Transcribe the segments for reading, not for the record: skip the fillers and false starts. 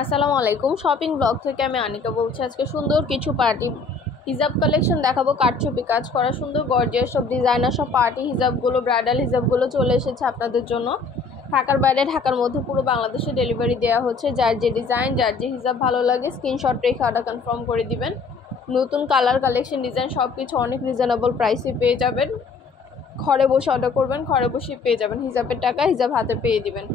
আসসালামু আলাইকুম। Shopping blog থেকে আমি আনিকা বলছি। আজকে সুন্দর কিছু পার্টি হিজাব কালেকশন দেখাবো। কারচুপি কাজ করা সুন্দর গর্জিয়াস সব ডিজাইনার সব পার্টি হিজাবগুলো, ব্রাইডাল হিজাবগুলো চলে এসেছে আপনাদের জন্য। ঢাকার বাইরে, ঢাকার মধ্যে পুরো বাংলাদেশে ডেলিভারি দেওয়া হচ্ছে। যার যে ডিজাইন, যার যে হিজাব ভালো লাগে স্ক্রিনশট রেখে অর্ডার কনফার্ম করে দিবেন। নতুন কালার, কালেকশন, ডিজাইন সব কিছু অনেক রিজনেবল প্রাইসে পেয়ে যাবেন। ঘরে বসে অর্ডার করবেন, ঘরে বসেই পেয়ে যাবেন। হিজাবের টাকা হিজাব হাতে পেয়ে দিবেন।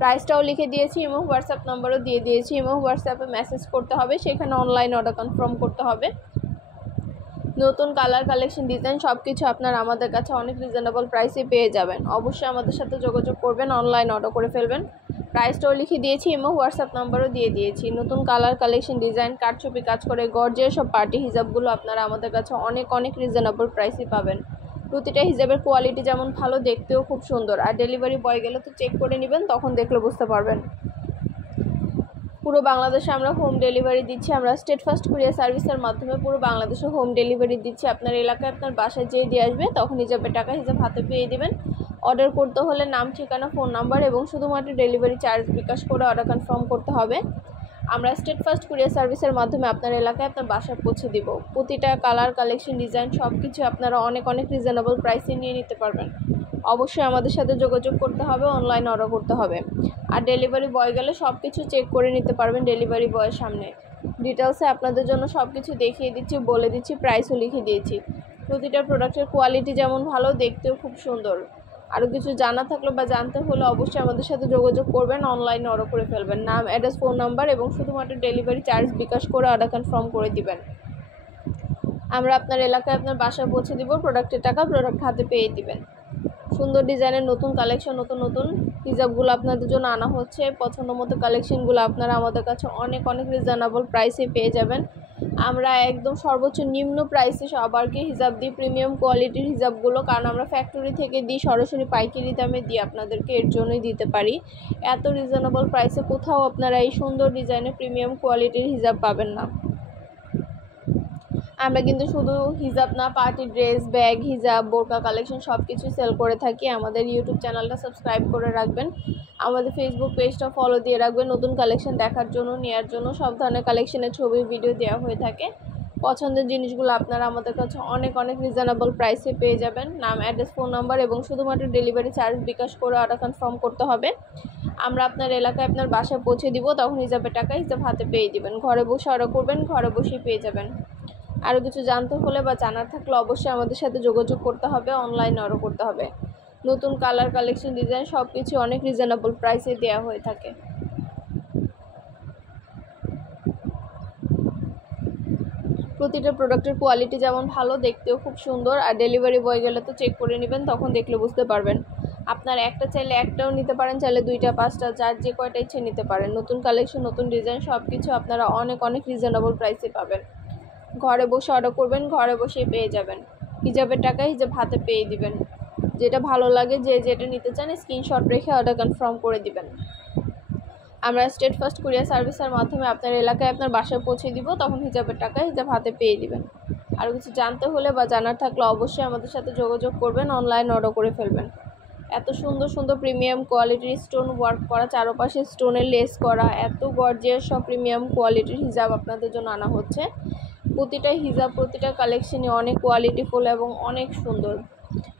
প্রাইসটাও লিখে দিয়েছি, ইমো হোয়াটসঅ্যাপ নাম্বারও দিয়ে দিয়েছি। ইমো হোয়াটসঅ্যাপে মেসেজ করতে হবে, সেখানে অনলাইন অর্ডার কনফার্ম করতে হবে। নতুন কালার, কালেকশন, ডিজাইন সব কিছু আপনারা আমাদের কাছে অনেক রিজনেবল প্রাইসে পেয়ে যাবেন। অবশ্যই আমাদের সাথে যোগাযোগ করবেন, অনলাইন অর্ডার করে ফেলবেন। প্রাইসটাও লিখে দিয়েছি, ইমো হোয়াটসঅ্যাপ নাম্বারও দিয়ে দিয়েছি। নতুন কালার, কালেকশন, ডিজাইন, কারচুপি কাজ করে গর্জিয়াস সব পার্টি হিজাবগুলো আপনারা আমাদের কাছে অনেক রিজনেবল প্রাইসে পাবেন। প্রতিটা হিজাবের কোয়ালিটি যেমন ভালো, দেখতেও খুব সুন্দর। আর ডেলিভারি বয় গেলে তো চেক করে নেবেন, তখন দেখলে বুঝতে পারবেন। পুরো বাংলাদেশে আমরা হোম ডেলিভারি দিচ্ছি। আমরা স্টেট ফার্স্ট কুরিয়ার সার্ভিসের মাধ্যমে পুরো বাংলাদেশে হোম ডেলিভারি দিচ্ছি। আপনার এলাকায় আপনার বাসায় যেয়ে দিয়ে আসবে, তখন হিজাবের টাকা হিজাব হাতে পেয়ে দেবেন। অর্ডার করতে হলে নাম, ঠিকানা, ফোন নাম্বার এবং শুধুমাত্র ডেলিভারি চার্জ বিকাশ করে অর্ডার কনফার্ম করতে হবে। আমরা স্টেট ফার্স্ট কুরিয়ার সার্ভিসের মাধ্যমে আপনার এলাকায় আপনার বাসায় পৌঁছে দিব। প্রতিটা কালার, কালেকশন, ডিজাইন সব কিছু আপনারা অনেক রিজনেবল প্রাইসে নিয়ে নিতে পারবেন। অবশ্যই আমাদের সাথে যোগাযোগ করতে হবে, অনলাইন অর্ডার করতে হবে। আর ডেলিভারি বয় গেলে সব কিছু চেক করে নিতে পারবেন ডেলিভারি বয়ের সামনে। ডিটেলসে আপনাদের জন্য সব কিছু দেখিয়ে দিচ্ছি, বলে দিচ্ছি, প্রাইসও লিখে দিয়েছি। প্রতিটা প্রোডাক্টের কোয়ালিটি যেমন ভালো, দেখতেও খুব সুন্দর। আরও কিছু জানা থাকলে বা জানতে হলে অবশ্যই আমাদের সাথে যোগাযোগ করবেন, অনলাইনে অর্ডার করে ফেলবেন। নাম, অ্যাড্রেস, ফোন নাম্বার এবং শুধুমাত্র ডেলিভারি চার্জ বিকাশ করে অর্ডার কনফার্ম করে দিবেন। আমরা আপনার এলাকায় আপনার বাসায় পৌঁছে দিব। প্রোডাক্টের টাকা প্রোডাক্ট হাতে পেয়ে দিবেন। সুন্দর ডিজাইনের নতুন কালেকশন, নতুন হিজাবগুলো আপনাদের জন্য আনা হচ্ছে। পছন্দ মতো কালেকশনগুলো আপনারা আমাদের কাছে অনেক রিজনেবল প্রাইসে পেয়ে যাবেন। আমরা একদম সর্বোচ্চ নিম্ন প্রাইসে সবারকে হিজাব দিই, প্রিমিয়াম কোয়ালিটির হিজাবগুলো। কারণ আমরা ফ্যাক্টরি থেকে দিই, সরাসরি পাইকারি দামে দিই আপনাদেরকে, এর জন্যই দিতে পারি। এত রিজনেবল প্রাইসে কোথাও আপনারা এই সুন্দর ডিজাইনের প্রিমিয়াম কোয়ালিটির হিজাব পাবেন না। আমরা কিন্তু শুধু হিজাব না, পার্টি ড্রেস, ব্যাগ, হিজাব, বোরকা কালেকশন সব কিছু সেল করে থাকি। আমাদের ইউটিউব চ্যানেলটা সাবস্ক্রাইব করে রাখবেন, আমাদের ফেসবুক পেজটা ফলো দিয়ে রাখবেন। নতুন কালেকশন দেখার জন্য, নেওয়ার জন্য সব ধরনের কালেকশনের ছবি, ভিডিও দেওয়া হয়ে থাকে। পছন্দের জিনিসগুলো আপনারা আমাদের কাছে অনেক রিজনেবল প্রাইসে পেয়ে যাবেন। নাম, অ্যাড্রেস, ফোন নাম্বার এবং শুধুমাত্র ডেলিভারি চার্জ বিকাশ করে অর্ডার কনফার্ম করতে হবে। আমরা আপনার এলাকায় আপনার বাসায় পৌঁছে দিব, তখন হিজাবের টাকা হিজাব হাতে পেয়ে দিবেন। ঘরে বসে অর্ডার করবেন, ঘরে বসেই পেয়ে যাবেন। আরও কিছু জানতে হলে বা জানার থাকলে অবশ্যই আমাদের সাথে যোগাযোগ করতে হবে, অনলাইনে অর্ডার করতে হবে। নতুন কালার, কালেকশন, ডিজাইন সব কিছু অনেক রিজনেবল প্রাইসে দেওয়া হয়ে থাকে। প্রতিটা প্রোডাক্টের কোয়ালিটি যেমন ভালো, দেখতেও খুব সুন্দর। আর ডেলিভারি বয় গেলে তো চেক করে নেবেন, তখন দেখলে বুঝতে পারবেন। আপনার একটা চাইলে একটাও নিতে পারেন, চাইলে 2টা 5টা, যার যে কয়টা ইচ্ছে নিতে পারেন। নতুন কালেকশন, নতুন ডিজাইন সব কিছু আপনারা অনেক রিজনেবল প্রাইসে পাবেন। ঘরে বসে অর্ডার করবেন, ঘরে বসেই পেয়ে যাবেন। হিজাবের টাকা হিজাব হাতে পেয়ে দিবেন। যেটা ভালো লাগে, যে যেটা নিতে চান স্ক্রিনশট রেখে অর্ডার কনফার্ম করে দিবেন। আমরা স্টেট ফার্স্ট কুরিয়ার সার্ভিসের মাধ্যমে আপনার এলাকায় আপনার বাসায় পৌঁছে দিব, তখন হিজাবের টাকা হিজাব হাতে পেয়ে দিবেন। আরও কিছু জানতে হলে বা জানার থাকলে অবশ্যই আমাদের সাথে যোগাযোগ করবেন, অনলাইন অর্ডার করে ফেলবেন। এত সুন্দর প্রিমিয়াম কোয়ালিটির স্টোন ওয়ার্ক করা, চারপাশে স্টোনের লেস করা, এত গর্জিয়াস সব প্রিমিয়াম কোয়ালিটির হিজাব আপনাদের জন্য আনা হচ্ছে। প্রতিটা হিজাব, প্রতিটা কালেকশনই অনেক কোয়ালিটিফুল এবং অনেক সুন্দর।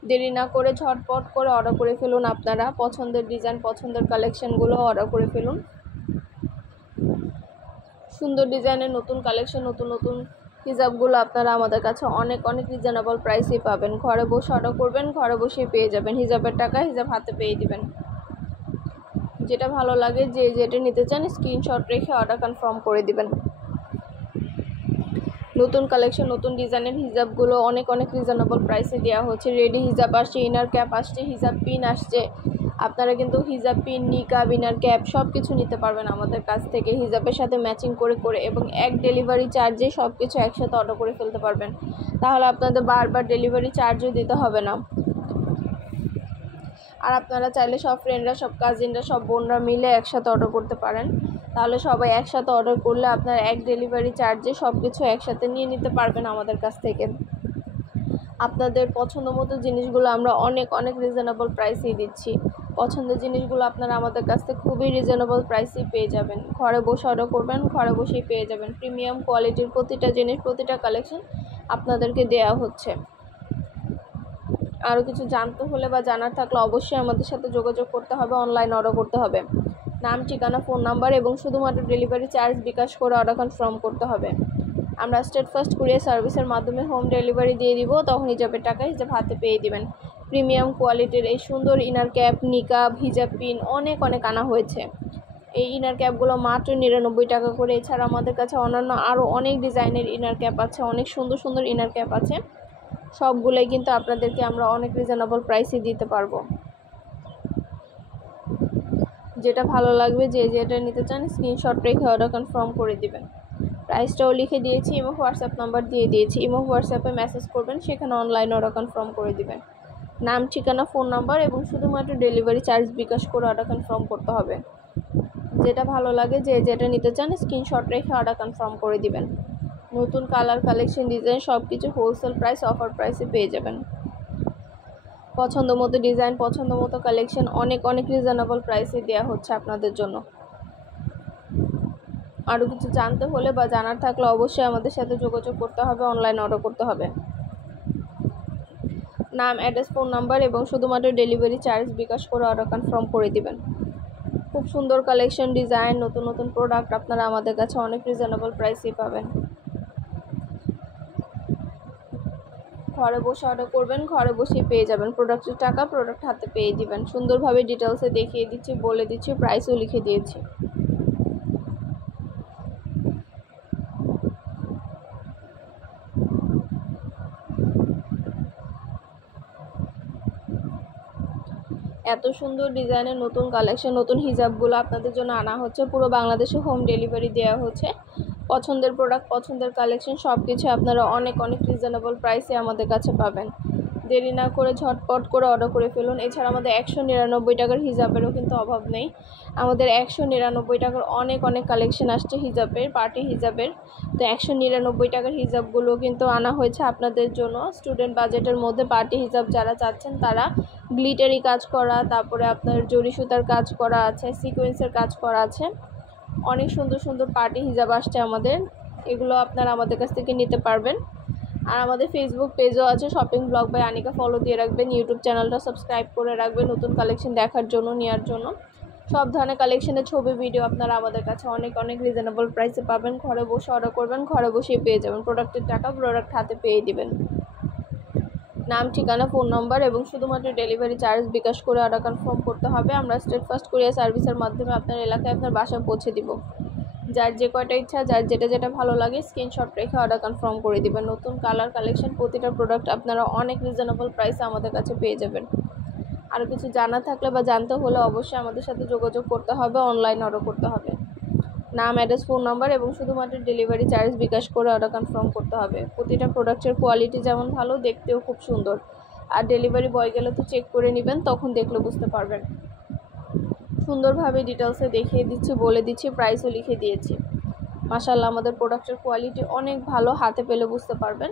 দেরি না করে ঝটপট করে অর্ডার করে ফেলুন। আপনারা পছন্দের ডিজাইন, পছন্দের কালেকশনগুলো অর্ডার করে ফেলুন। সুন্দর ডিজাইনের নতুন কালেকশন, নতুন হিজাবগুলো আপনারা আমাদের কাছে অনেক রিজনেবল প্রাইসেই পাবেন। ঘরে বসে অর্ডার করবেন, ঘরে বসেই পেয়ে যাবেন। হিজাবের টাকা হিজাব হাতে পেয়ে দিবেন। যেটা ভালো লাগে, যে যেটা নিতে চান স্ক্রিনশট রেখে অর্ডার কনফার্ম করে দিবেন। নতুন কালেকশন, নতুন ডিজাইনের হিজাবগুলো অনেক রিজনেবল প্রাইসে দেওয়া হচ্ছে। রেডি হিজাব আসছে, ইনার ক্যাপ আসছে, হিজাব পিন আসছে। আপনারা কিন্তু হিজাব পিন, নিকাব, ইনার ক্যাপ সব কিছু নিতে পারবেন আমাদের কাছ থেকে, হিজাবের সাথে ম্যাচিং করে এবং এক ডেলিভারি চার্জে সব কিছু একসাথে অর্ডার করে ফেলতে পারবেন। তাহলে আপনাদের বারবার ডেলিভারি চার্জও দিতে হবে না। আর আপনারা চাইলে সব ফ্রেন্ডরা, সব কাজিনরা, সব বোনরা মিলে একসাথে অর্ডার করতে পারেন। তাহলে সবাই একসাথে অর্ডার করলে আপনার এক ডেলিভারি চার্জে সব কিছু একসাথে নিয়ে নিতে পারবেন আমাদের কাছ থেকে। আপনাদের পছন্দ মতো জিনিসগুলো আমরা অনেক রিজনেবল প্রাইসেই দিচ্ছি। পছন্দের জিনিসগুলো আপনারা আমাদের কাছ থেকে খুবই রিজনেবল প্রাইসে পেয়ে যাবেন। ঘরে বসে অর্ডার করবেন, ঘরে বসেই পেয়ে যাবেন। প্রিমিয়াম কোয়ালিটির প্রতিটা জিনিস, প্রতিটা কালেকশন আপনাদেরকে দেয়া হচ্ছে। আরও কিছু জানতে হলে বা জানার থাকলে অবশ্যই আমাদের সাথে যোগাযোগ করতে হবে, অনলাইন অর্ডার করতে হবে। নাম, ঠিকানা, ফোন নাম্বার এবং শুধুমাত্র ডেলিভারি চার্জ বিকাশ করে অর্ডার কনফার্ম করতে হবে। আমরা স্টেট ফার্স্ট কুরিয়ার সার্ভিসের মাধ্যমে হোম ডেলিভারি দিয়ে দিব, তখন হিজাবের টাকা হিজাব হাতে পেয়ে দিবেন। প্রিমিয়াম কোয়ালিটির এই সুন্দর ইনার ক্যাপ, নিকাব, হিজাব পিন অনেক আনা হয়েছে। এই ইনার ক্যাপগুলো মাত্র 99 টাকা করে। এছাড়া আমাদের কাছে অন্যান্য আরও অনেক ডিজাইনের ইনার ক্যাপ আছে, অনেক সুন্দর ইনার ক্যাপ আছে। সবগুলোই কিন্তু আপনাদেরকে আমরা অনেক রিজনেবল প্রাইসে দিতে পারবো। যেটা ভালো লাগবে, যেটা নিতে চান স্ক্রিনশট রেখে অর্ডার কনফার্ম করে দিবেন। প্রাইসটাও লিখে দিয়েছি এবং হোয়াটসঅ্যাপ নাম্বার দিয়ে দিয়েছি। ইমো হোয়াটসঅ্যাপে মেসেজ করবেন, সেখানে অনলাইন অর্ডার কনফার্ম করে দিবেন। নাম, ঠিকানা, ফোন নাম্বার এবং শুধুমাত্র ডেলিভারি চার্জ বিকাশ করে অর্ডার কনফার্ম করতে হবে। যেটা ভালো লাগে, যেটা নিতে চান স্ক্রিনশট রেখে অর্ডার কনফার্ম করে দিবেন। নতুন কালার, কালেকশন, ডিজাইন সব কিছু হোলসেল প্রাইস, অফার প্রাইসে পেয়ে যাবেন। পছন্দ মতো ডিজাইন, পছন্দ মতো কালেকশন অনেক রিজনেবল প্রাইসে দেওয়া হচ্ছে আপনাদের জন্য। আরও কিছু জানতে হলে বা জানার থাকলে অবশ্যই আমাদের সাথে যোগাযোগ করতে হবে, অনলাইন অর্ডার করতে হবে। নাম, অ্যাড্রেস, ফোন নাম্বার এবং শুধুমাত্র ডেলিভারি চার্জ বিকাশ করে অর্ডার কনফার্ম করে দিবেন। খুব সুন্দর কালেকশন, ডিজাইন, নতুন প্রোডাক্ট আপনারা আমাদের কাছে অনেক রিজনেবল প্রাইসেই পাবেন। ঘরে বসে অর্ডার করবেন, ঘরে বসেই পেয়ে যাবেন। প্রোডাক্টের টাকা প্রোডাক্ট হাতে পেয়ে দিবেন। সুন্দরভাবে ডিটেলসে দেখিয়ে দিচ্ছি, বলে দিচ্ছি, প্রাইসও লিখে দিয়েছি। এত সুন্দর ডিজাইনের নতুন কালেকশন, নতুন হিজাবগুলো আপনাদের জন্য আনা হচ্ছে। পুরো বাংলাদেশে হোম ডেলিভারি দেওয়া হচ্ছে। পছন্দের প্রোডাক্ট, পছন্দের কালেকশন সব কিছু আপনারা অনেক রিজনেবল প্রাইসে আমাদের কাছে পাবেন। দেরি না করে ঝটপট করে অর্ডার করে ফেলুন। এছাড়া আমাদের 199 টাকার হিজাবেরও কিন্তু অভাব নেই। আমাদের 199 টাকার অনেক কালেকশন আসছে হিজাবের, পার্টি হিজাবের। তো 199 টাকার হিজাবগুলো কিন্তু আনা হয়েছে আপনাদের জন্য। স্টুডেন্ট বাজেটের মধ্যে পার্টি হিজাব যারা চাচ্ছেন তারা, গ্লিটারি কাজ করা, তারপরে আপনার জরি সুতার কাজ করা আছে, সিকোয়েন্সের কাজ করা আছে। অনেক সুন্দর পার্টি হিজাব আসছে আমাদের। এগুলো আপনারা আমাদের কাছ থেকে নিতে পারবেন। আর আমাদের ফেসবুক পেজও আছে, shopping blog by Anika, follow দিয়ে রাখবেন। ইউটিউব চ্যানেলটা সাবস্ক্রাইব করে রাখবেন নতুন কালেকশন দেখার জন্য, নেওয়ার জন্য। সব ধরনের কালেকশনের ছবি, ভিডিও আপনারা আমাদের কাছে অনেক রিজনেবল প্রাইসে পাবেন। ঘরে বসে অর্ডার করবেন, ঘরে বসেই পেয়ে যাবেন। প্রোডাক্টের টাকা প্রোডাক্ট হাতে পেয়ে দিবেন। নাম, ঠিকানা, ফোন নম্বর এবং শুধুমাত্র ডেলিভারি চার্জ বিকাশ করে অর্ডার কনফার্ম করতে হবে। আমরা স্টেট ফার্স্ট কুরিয়ার সার্ভিসের মাধ্যমে আপনার এলাকায় আপনার বাসায় পৌঁছে দিব। যার যে কয়টা ইচ্ছা, যার যেটা ভালো লাগে স্ক্রিনশট রেখে অর্ডার কনফার্ম করে দিবেন। নতুন কালার, কালেকশন, প্রতিটা প্রোডাক্ট আপনারা অনেক রিজনেবল প্রাইসে আমাদের কাছে পেয়ে যাবেন। আরও কিছু জানা থাকলে বা জানতে হলে অবশ্যই আমাদের সাথে যোগাযোগ করতে হবে, অনলাইন অর্ডার করতে হবে। নাম, অ্যাড্রেস, ফোন নাম্বার এবং শুধুমাত্র ডেলিভারি চার্জ বিকাশ করে অর্ডার কনফার্ম করতে হবে। প্রতিটা প্রোডাক্টের কোয়ালিটি যেমন ভালো, দেখতেও খুব সুন্দর। আর ডেলিভারি বয় গেলে তো চেক করে নেবেন, তখন দেখলে বুঝতে পারবেন। সুন্দরভাবে ডিটেলসে দেখিয়ে দিচ্ছি, বলে দিচ্ছি, প্রাইসও লিখে দিয়েছি। মাশাআল্লাহ, আমাদের প্রোডাক্টের কোয়ালিটি অনেক ভালো, হাতে পেলে বুঝতে পারবেন।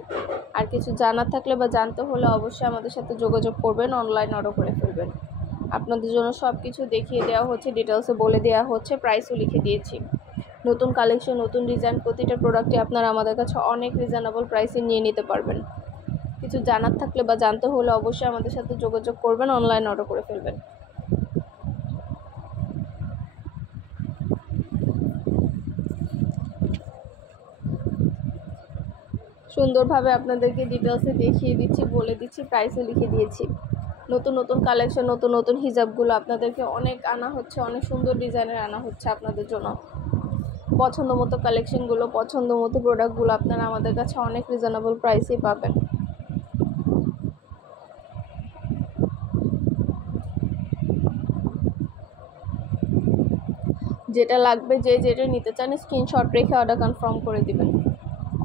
আর কিছু জানার থাকলে বা জানতে হলে অবশ্যই আমাদের সাথে যোগাযোগ করবেন, অনলাইন অর্ডার করে ফেলবেন। আপনাদের জন্য সব কিছু দেখিয়ে দেওয়া হচ্ছে, ডিটেলসে বলে দেওয়া হচ্ছে, প্রাইসও লিখে দিয়েছি। নতুন কালেকশন, নতুন ডিজাইন, প্রতিটা প্রোডাক্টে আপনারা আমাদের কাছে অনেক রিজনেবল প্রাইসে নিয়ে নিতে পারবেন। কিছু জানার থাকলে বা জানতে হলে অবশ্যই আমাদের সাথে যোগাযোগ করবেন, অনলাইন অর্ডার করে ফেলবেন। সুন্দরভাবে আপনাদেরকে ডিটেলসে দেখিয়ে দিচ্ছি, বলে দিচ্ছি, প্রাইসও লিখে দিয়েছি। নতুন কালেকশন, নতুন হিজাবগুলো আপনাদেরকে অনেক আনা হচ্ছে, অনেক সুন্দর ডিজাইনের আনা হচ্ছে আপনাদের জন্য। পছন্দ মতো কালেকশনগুলো, পছন্দ মতো প্রোডাক্টগুলো আপনারা আমাদের কাছে অনেক রিজনেবল প্রাইসেই পাবেন। যেটা লাগবে, যেটা নিতে চান স্ক্রিনশট রেখে অর্ডার কনফার্ম করে দিবেন।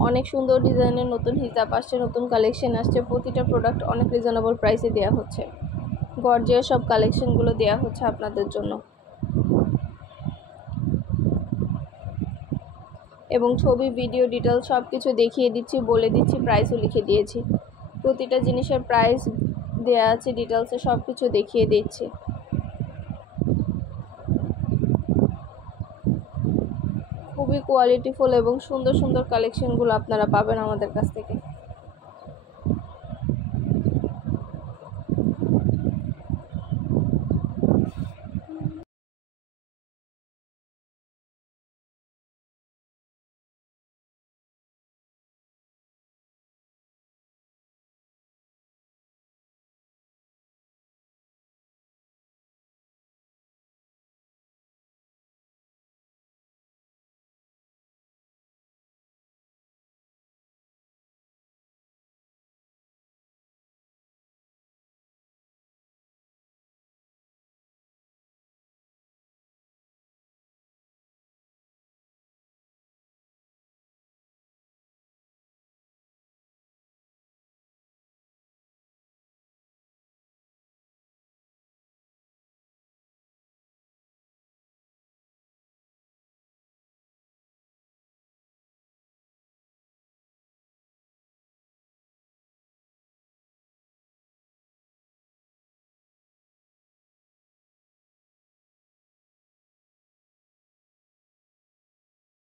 অনেক সুন্দর ডিজাইনের নতুন হিজাব আসছে, নতুন কালেকশন আসছে। প্রতিটা প্রোডাক্ট অনেক রিজনেবল প্রাইসে দেওয়া হচ্ছে। গর্জিয়াস সব কালেকশনগুলো দেওয়া হচ্ছে আপনাদের জন্য। এবং ছবি, ভিডিও, ডিটেলস সব কিছু দেখিয়ে দিচ্ছি, বলে দিচ্ছি, প্রাইসও লিখে দিয়েছি। প্রতিটা জিনিসের প্রাইস দেওয়া আছে, ডিটেলসে সব কিছু দেখিয়ে দিচ্ছি। খুবই কোয়ালিটিফুল এবং সুন্দর সুন্দর কালেকশনগুলো আপনারা পাবেন আমাদের কাছ থেকে।